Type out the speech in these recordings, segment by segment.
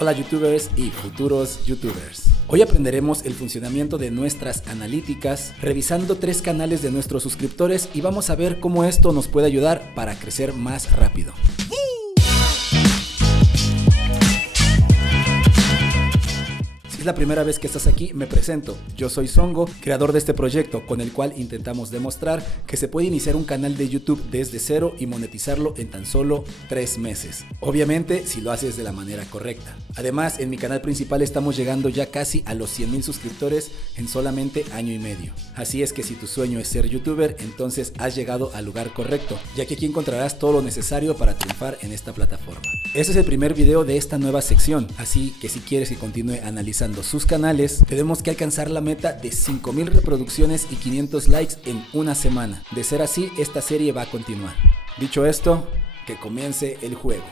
Hola youtubers y futuros youtubers. Hoy aprenderemos el funcionamiento de nuestras analíticas, revisando 3 canales de nuestros suscriptores y vamos a ver cómo esto nos puede ayudar para crecer más rápido. Si es la primera vez que estás aquí, me presento. Yo soy Songo, creador de este proyecto con el cual intentamos demostrar que se puede iniciar un canal de YouTube desde cero y monetizarlo en tan solo 3 meses. Obviamente, si lo haces de la manera correcta. Además, en mi canal principal estamos llegando ya casi a los 100,000 suscriptores en solamente año y medio. Así es que si tu sueño es ser youtuber, entonces has llegado al lugar correcto, ya que aquí encontrarás todo lo necesario para triunfar en esta plataforma. Este es el primer video de esta nueva sección, así que si quieres que continúe analizando sus canales, tenemos que alcanzar la meta de 5,000 reproducciones y 500 likes en una semana. De ser así, esta serie va a continuar. Dicho esto, que comience el juego.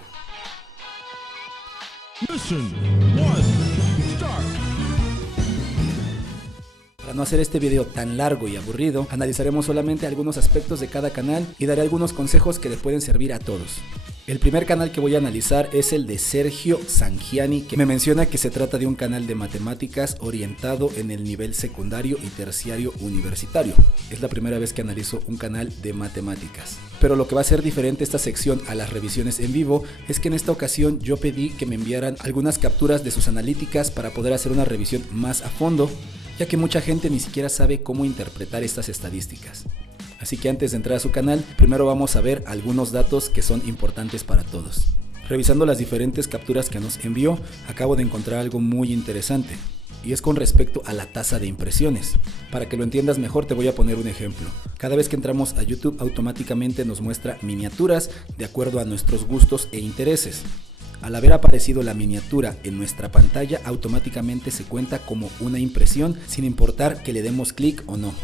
Mission 1, start. Para no hacer este video tan largo y aburrido, analizaremos solamente algunos aspectos de cada canal y daré algunos consejos que le pueden servir a todos. El primer canal que voy a analizar es el de Sergio Sangiani, que me menciona que se trata de un canal de matemáticas orientado en el nivel secundario y terciario universitario. Es la primera vez que analizo un canal de matemáticas. Pero lo que va a ser diferente esta sección a las revisiones en vivo es que en esta ocasión yo pedí que me enviaran algunas capturas de sus analíticas para poder hacer una revisión más a fondo, ya que mucha gente ni siquiera sabe cómo interpretar estas estadísticas. Así que antes de entrar a su canal, primero vamos a ver algunos datos que son importantes para todos. Revisando las diferentes capturas que nos envió, acabo de encontrar algo muy interesante, y es con respecto a la tasa de impresiones. Para que lo entiendas mejor te voy a poner un ejemplo. Cada vez que entramos a YouTube automáticamente nos muestra miniaturas de acuerdo a nuestros gustos e intereses. Al haber aparecido la miniatura en nuestra pantalla, automáticamente se cuenta como una impresión sin importar que le demos clic o no.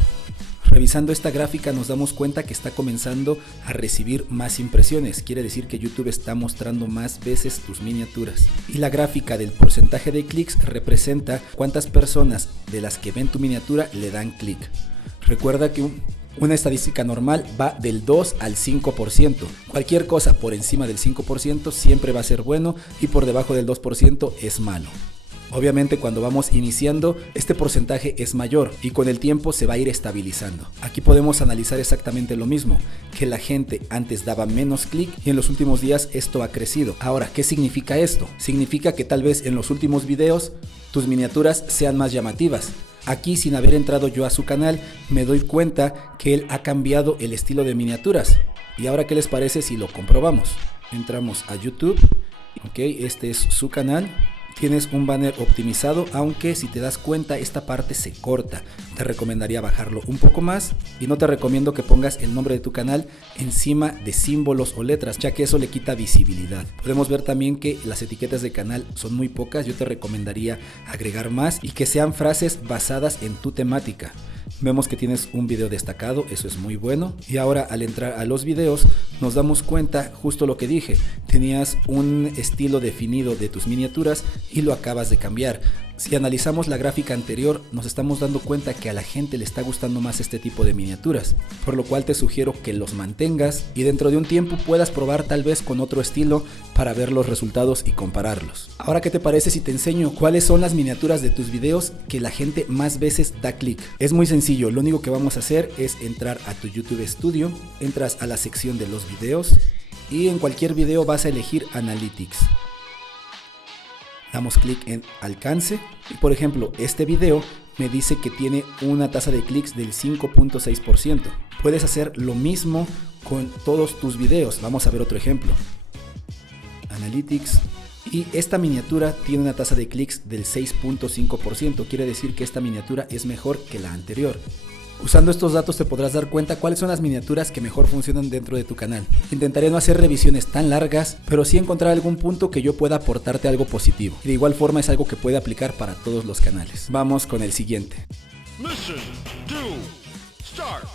Revisando esta gráfica nos damos cuenta que está comenzando a recibir más impresiones, quiere decir que YouTube está mostrando más veces tus miniaturas. Y la gráfica del porcentaje de clics representa cuántas personas de las que ven tu miniatura le dan clic. Recuerda que una estadística normal va del 2 al 5%. Cualquier cosa por encima del 5% siempre va a ser bueno y por debajo del 2% es malo. Obviamente cuando vamos iniciando, este porcentaje es mayor y con el tiempo se va a ir estabilizando. Aquí podemos analizar exactamente lo mismo, que la gente antes daba menos clic y en los últimos días esto ha crecido. Ahora, ¿qué significa esto? Significa que tal vez en los últimos videos tus miniaturas sean más llamativas. Aquí, sin haber entrado yo a su canal, me doy cuenta que él ha cambiado el estilo de miniaturas. Y ahora, ¿qué les parece si lo comprobamos? Entramos a YouTube, ok, este es su canal. Tienes un banner optimizado, aunque si te das cuenta esta parte se corta. Te recomendaría bajarlo un poco más y no te recomiendo que pongas el nombre de tu canal encima de símbolos o letras, ya que eso le quita visibilidad. Podemos ver también que las etiquetas de canal son muy pocas, yo te recomendaría agregar más y que sean frases basadas en tu temática. Vemos que tienes un video destacado, eso es muy bueno. Y ahora al entrar a los videos nos damos cuenta justo lo que dije. Tenías un estilo definido de tus miniaturas y lo acabas de cambiar. Si analizamos la gráfica anterior, nos estamos dando cuenta que a la gente le está gustando más este tipo de miniaturas, por lo cual te sugiero que los mantengas y dentro de un tiempo puedas probar tal vez con otro estilo para ver los resultados y compararlos. Ahora, ¿qué te parece si te enseño cuáles son las miniaturas de tus videos que la gente más veces da clic? Es muy sencillo, lo único que vamos a hacer es entrar a tu YouTube Studio, entras a la sección de los videos y en cualquier video vas a elegir Analytics. Damos clic en alcance y por ejemplo este video me dice que tiene una tasa de clics del 5.6%. Puedes hacer lo mismo con todos tus videos. Vamos a ver otro ejemplo. Analytics y esta miniatura tiene una tasa de clics del 6.5%. Quiere decir que esta miniatura es mejor que la anterior. Usando estos datos te podrás dar cuenta cuáles son las miniaturas que mejor funcionan dentro de tu canal. Intentaré no hacer revisiones tan largas, pero sí encontrar algún punto que yo pueda aportarte algo positivo. De igual forma es algo que puede aplicar para todos los canales. Vamos con el siguiente. Mission 2, start.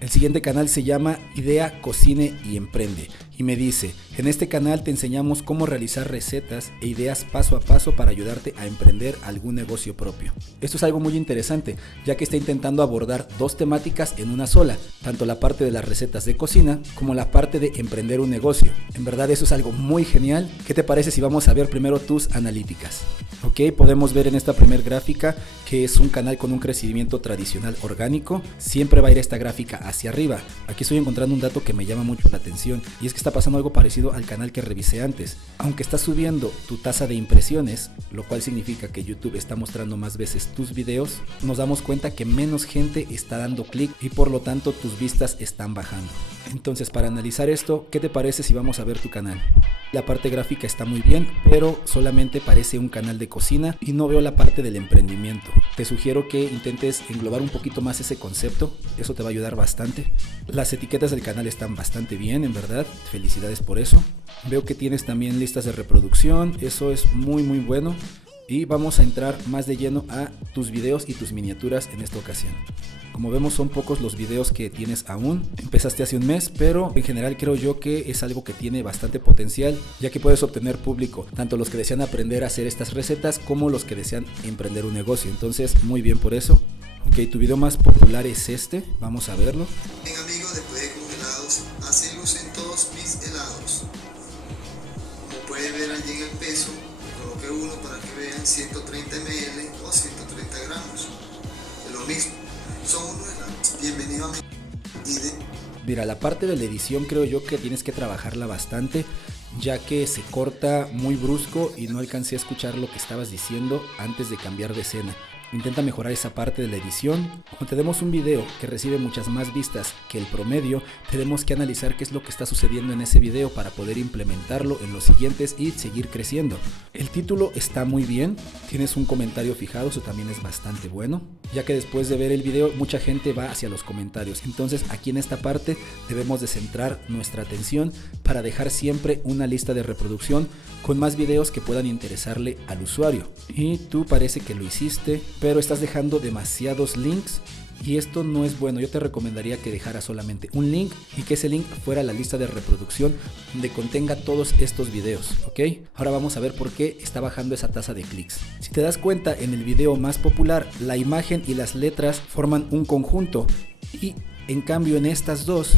El siguiente canal se llama Idea, Cocine y Emprende y me dice: en este canal te enseñamos cómo realizar recetas e ideas paso a paso para ayudarte a emprender algún negocio propio. Esto es algo muy interesante, ya que está intentando abordar dos temáticas en una sola, tanto la parte de las recetas de cocina como la parte de emprender un negocio. En verdad eso es algo muy genial. ¿Qué te parece si vamos a ver primero tus analíticas? Ok, podemos ver en esta primera gráfica que es un canal con un crecimiento tradicional orgánico. Siempre va a ir esta gráfica hacia arriba. Aquí estoy encontrando un dato que me llama mucho la atención y es que está pasando algo parecido al canal que revisé antes. Aunque está subiendo tu tasa de impresiones, lo cual significa que YouTube está mostrando más veces tus videos, nos damos cuenta que menos gente está dando clic y por lo tanto tus vistas están bajando. Entonces, para analizar esto, ¿qué te parece si vamos a ver tu canal? La parte gráfica está muy bien, pero solamente parece un canal de cocina y no veo la parte del emprendimiento. Te sugiero que intentes englobar un poquito más ese concepto, eso te va a ayudar bastante. Las etiquetas del canal están bastante bien, en verdad, felicidades por eso. Veo que tienes también listas de reproducción, eso es muy bueno. Y vamos a entrar más de lleno a tus videos y tus miniaturas en esta ocasión. Como vemos, son pocos los videos que tienes aún. Empezaste hace un mes, pero en general creo yo que es algo que tiene bastante potencial, ya que puedes obtener público, tanto los que desean aprender a hacer estas recetas como los que desean emprender un negocio. Entonces, muy bien por eso. Ok, tu video más popular es este, vamos a verlo. Bien amigos, después de congelados, así lucen todos mis helados. Como pueden ver allí en el peso, coloqué uno para que vean 130 ml o 130 gramos. Es lo mismo. Son unos helados. Bienvenido a mi idea. Mira, la parte de la edición creo yo que tienes que trabajarla bastante, ya que se corta muy brusco y no alcancé a escuchar lo que estabas diciendo antes de cambiar de escena. Intenta mejorar esa parte de la edición. Como tenemos un video que recibe muchas más vistas que el promedio, tenemos que analizar qué es lo que está sucediendo en ese video para poder implementarlo en los siguientes y seguir creciendo. El título está muy bien, tienes un comentario fijado, eso también es bastante bueno, ya que después de ver el video mucha gente va hacia los comentarios. Entonces aquí en esta parte debemos de centrar nuestra atención para dejar siempre una lista de reproducción con más videos que puedan interesarle al usuario. Y tú parece que lo hiciste, pero estás dejando demasiados links y esto no es bueno. Yo te recomendaría que dejaras solamente un link y que ese link fuera la lista de reproducción donde contenga todos estos videos, ¿ok? Ahora vamos a ver por qué está bajando esa tasa de clics. Si te das cuenta, en el video más popular, la imagen y las letras forman un conjunto y en cambio en estas dos,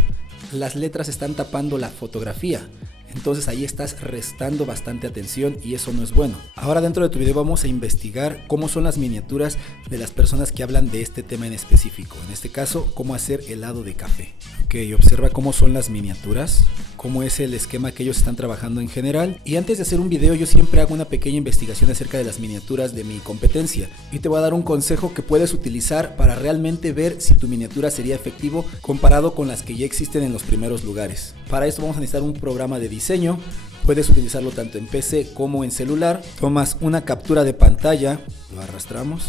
las letras están tapando la fotografía. Entonces ahí estás restando bastante atención y eso no es bueno. Ahora dentro de tu video vamos a investigar cómo son las miniaturas de las personas que hablan de este tema en específico. En este caso, cómo hacer helado de café. Ok, observa cómo son las miniaturas, cómo es el esquema que ellos están trabajando en general. Y antes de hacer un video yo siempre hago una pequeña investigación acerca de las miniaturas de mi competencia. Y te voy a dar un consejo que puedes utilizar para realmente ver si tu miniatura sería efectivo comparado con las que ya existen en los primeros lugares. Para esto vamos a necesitar un programa de diseño. Puedes utilizarlo tanto en PC como en celular. Tomas una captura de pantalla, lo arrastramos.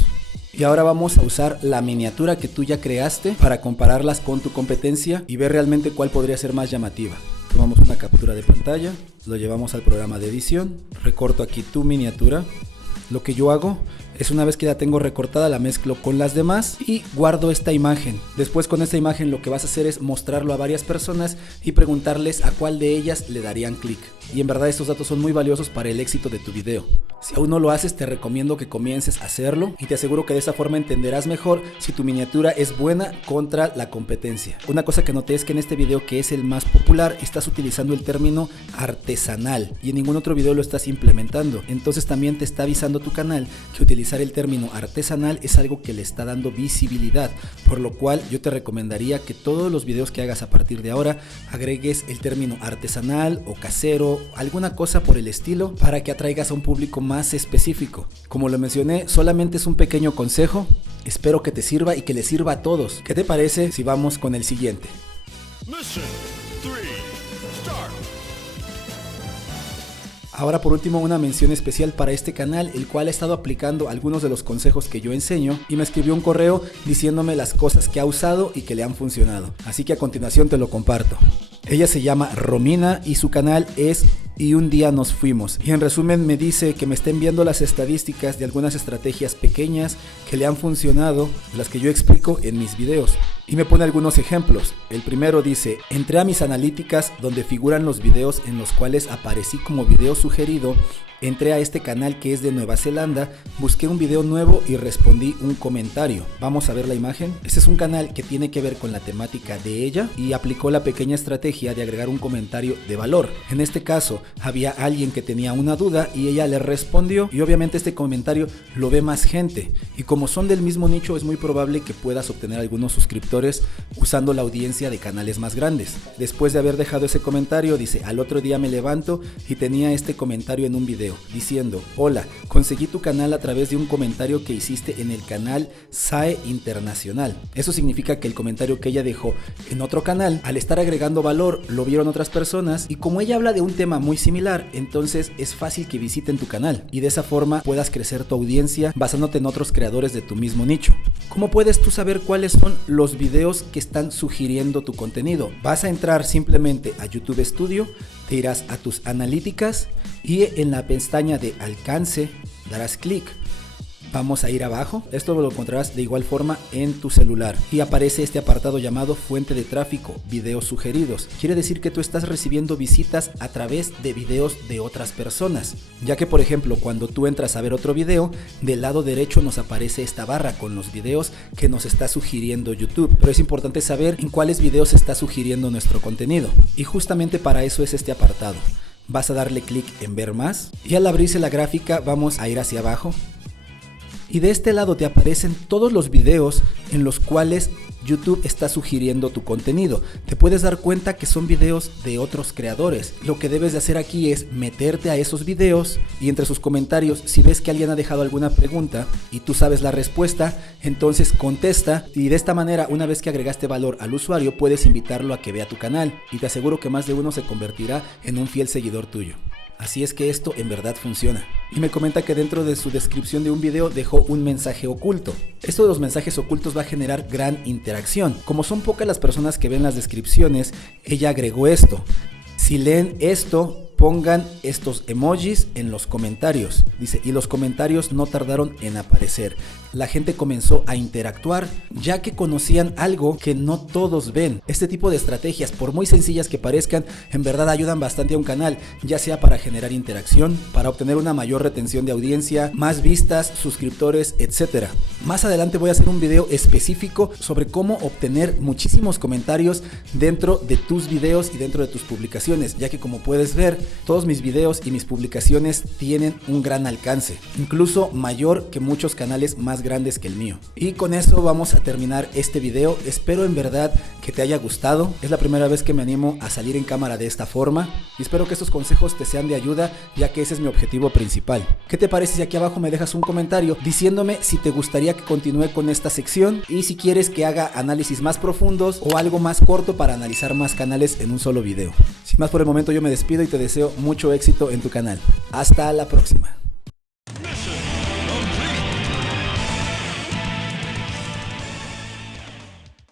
Y ahora vamos a usar la miniatura que tú ya creaste para compararlas con tu competencia y ver realmente cuál podría ser más llamativa. Tomamos una captura de pantalla, lo llevamos al programa de edición, recorto aquí tu miniatura. Lo que yo hago es, una vez que la tengo recortada, la mezclo con las demás y guardo esta imagen. Después con esta imagen lo que vas a hacer es mostrarlo a varias personas y preguntarles a cuál de ellas le darían clic. Y en verdad estos datos son muy valiosos para el éxito de tu video. Si aún no lo haces, te recomiendo que comiences a hacerlo y te aseguro que de esa forma entenderás mejor si tu miniatura es buena contra la competencia. Una cosa que noté es que en este video, que es el más popular, estás utilizando el término artesanal y en ningún otro video lo estás implementando. Entonces también te está avisando tu canal que utilizar el término artesanal es algo que le está dando visibilidad, por lo cual yo te recomendaría que todos los videos que hagas a partir de ahora agregues el término artesanal o casero, alguna cosa por el estilo, para que atraigas a un público más específico. Como lo mencioné, solamente es un pequeño consejo, espero que te sirva y que le sirva a todos. ¿Qué te parece si vamos con el siguiente? Mission 3, start. Ahora por último una mención especial para este canal, el cual ha estado aplicando algunos de los consejos que yo enseño y me escribió un correo diciéndome las cosas que ha usado y que le han funcionado. Así que a continuación te lo comparto. Ella se llama Romina y su canal es y un día nos fuimos. Y en resumen me dice que me está enviando las estadísticas de algunas estrategias pequeñas que le han funcionado, las que yo explico en mis videos. Y me pone algunos ejemplos. El primero dice: entré a mis analíticas donde figuran los videos en los cuales aparecí como video sugerido. Entré a este canal que es de Nueva Zelanda, busqué un video nuevo y respondí un comentario. Vamos a ver la imagen. Este es un canal que tiene que ver con la temática de ella y aplicó la pequeña estrategia de agregar un comentario de valor. En este caso, había alguien que tenía una duda y ella le respondió, y obviamente este comentario lo ve más gente. Y como son del mismo nicho, es muy probable que puedas obtener algunos suscriptores usando la audiencia de canales más grandes. Después de haber dejado ese comentario, dice: al otro día me levanto y tenía este comentario en un video diciendo: hola, conseguí tu canal a través de un comentario que hiciste en el canal SAE Internacional. Eso significa que el comentario que ella dejó en otro canal, al estar agregando valor, lo vieron otras personas, y como ella habla de un tema muy similar, entonces es fácil que visiten tu canal y de esa forma puedas crecer tu audiencia basándote en otros creadores de tu mismo nicho. ¿Cómo puedes tú saber cuáles son los videos que están sugiriendo tu contenido? Vas a entrar simplemente a YouTube Studio, te irás a tus analíticas y en la pestaña de alcance darás clic. Vamos a ir abajo, esto lo encontrarás de igual forma en tu celular y aparece este apartado llamado fuente de tráfico, videos sugeridos. Quiere decir que tú estás recibiendo visitas a través de videos de otras personas, ya que por ejemplo cuando tú entras a ver otro video, del lado derecho nos aparece esta barra con los videos que nos está sugiriendo YouTube, pero es importante saber en cuáles videos está sugiriendo nuestro contenido y justamente para eso es este apartado. Vas a darle clic en ver más y al abrirse la gráfica vamos a ir hacia abajo. Y de este lado te aparecen todos los videos en los cuales YouTube está sugiriendo tu contenido. Te puedes dar cuenta que son videos de otros creadores. Lo que debes de hacer aquí es meterte a esos videos y entre sus comentarios, si ves que alguien ha dejado alguna pregunta y tú sabes la respuesta, entonces contesta, y de esta manera, una vez que agregaste valor al usuario, puedes invitarlo a que vea tu canal y te aseguro que más de uno se convertirá en un fiel seguidor tuyo. Así es que esto en verdad funciona. Y me comenta que dentro de su descripción de un video dejó un mensaje oculto. Esto de los mensajes ocultos va a generar gran interacción. Como son pocas las personas que ven las descripciones, ella agregó esto: si leen esto, pongan estos emojis en los comentarios. Dice, y los comentarios no tardaron en aparecer. La gente comenzó a interactuar ya que conocían algo que no todos ven. Este tipo de estrategias, por muy sencillas que parezcan, en verdad ayudan bastante a un canal, ya sea para generar interacción, para obtener una mayor retención de audiencia, más vistas, suscriptores, etc. Más adelante voy a hacer un video específico sobre cómo obtener muchísimos comentarios dentro de tus videos y dentro de tus publicaciones, ya que como puedes ver, todos mis videos y mis publicaciones tienen un gran alcance, incluso mayor que muchos canales más grandes que el mío. Y con eso vamos a terminar este video. Espero en verdad que te haya gustado. Es la primera vez que me animo a salir en cámara de esta forma y espero que estos consejos te sean de ayuda, ya que ese es mi objetivo principal. ¿Qué te parece si aquí abajo me dejas un comentario diciéndome si te gustaría que continúe con esta sección y si quieres que haga análisis más profundos o algo más corto para analizar más canales en un solo video? Sin más por el momento, yo me despido y te deseo mucho éxito en tu canal. Hasta la próxima.